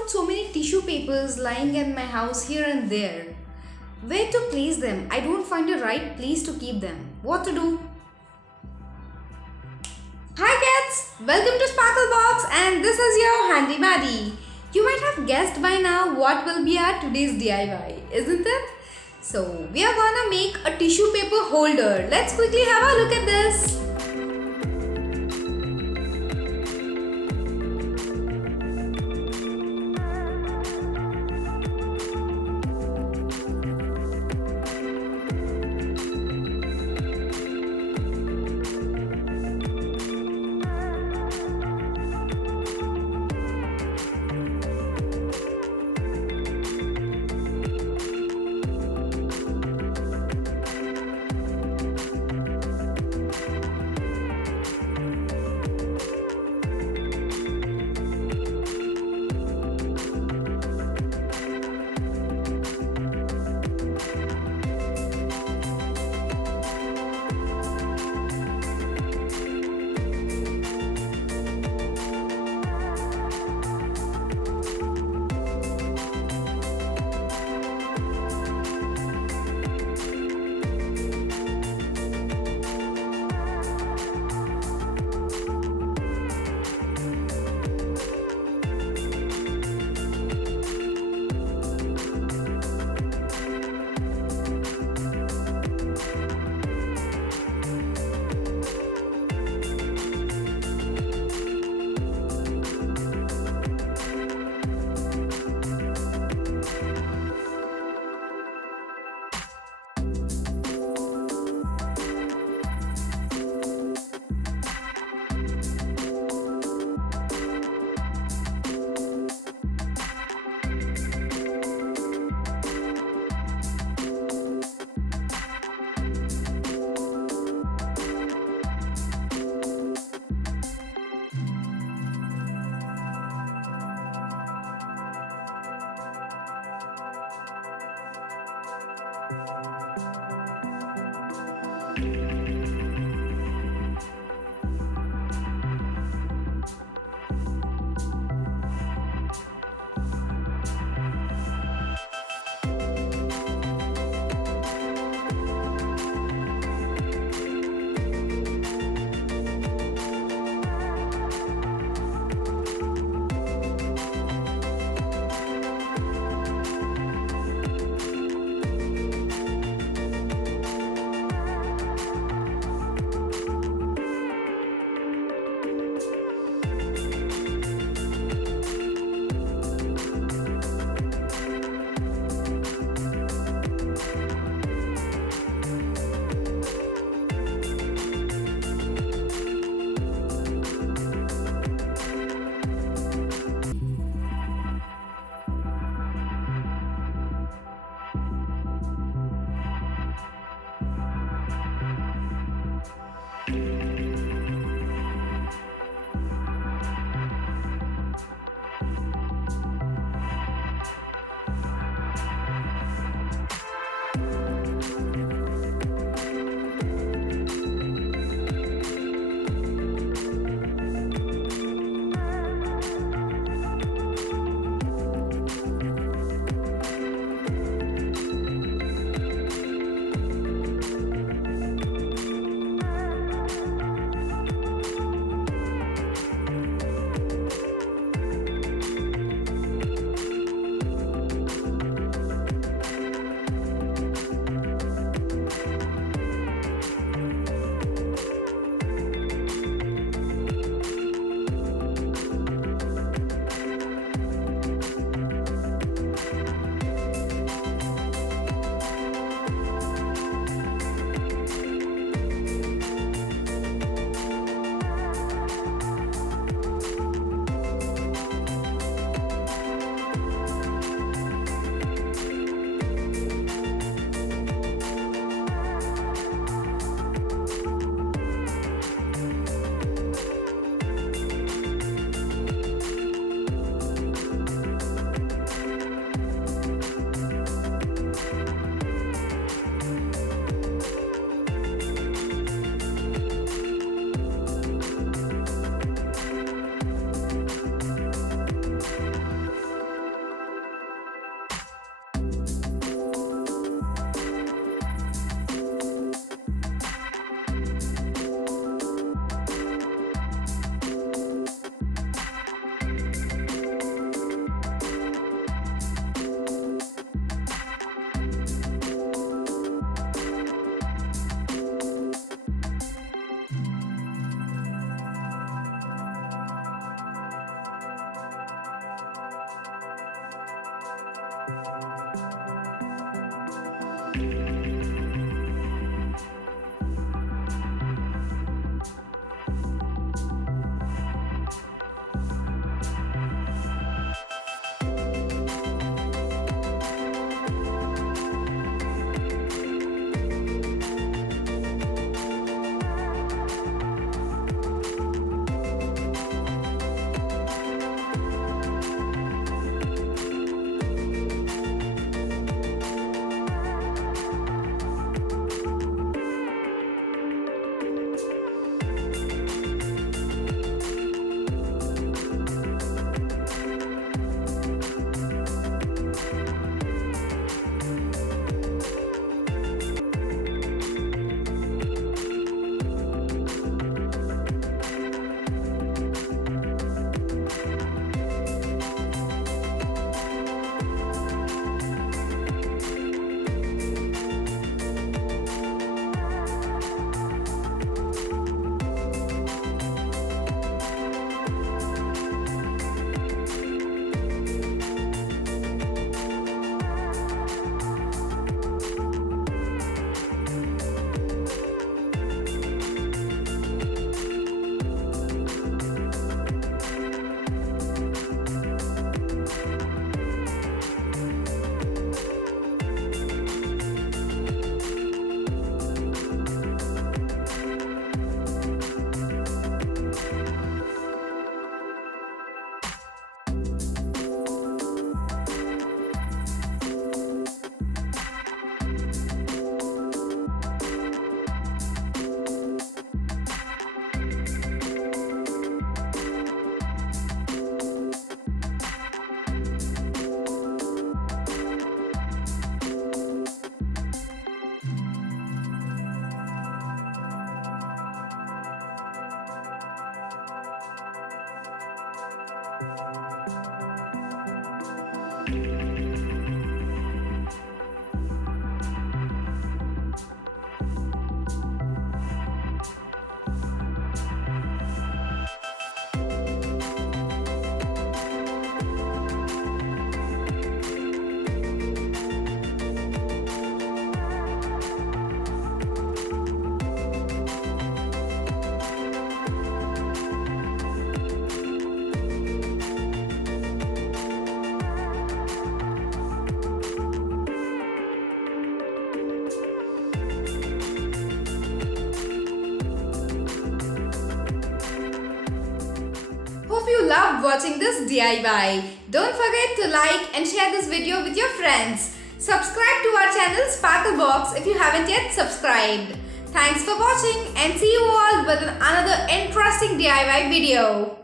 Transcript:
found so many tissue papers lying in my house here and there. Where to place them? I don't find a right place to keep them. What to do? Hi cats! Welcome to SparkleBox and this is your Handy Maddie. You might have guessed by now what will be our today's DIY, isn't it? So we are gonna make a tissue paper holder. Let's quickly have a look at this. Hope you loved watching this DIY. Don't forget to like and share this video with your friends. Subscribe to our channel SparkleBox if you haven't yet subscribed. Thanks for watching and see you all with another interesting DIY video.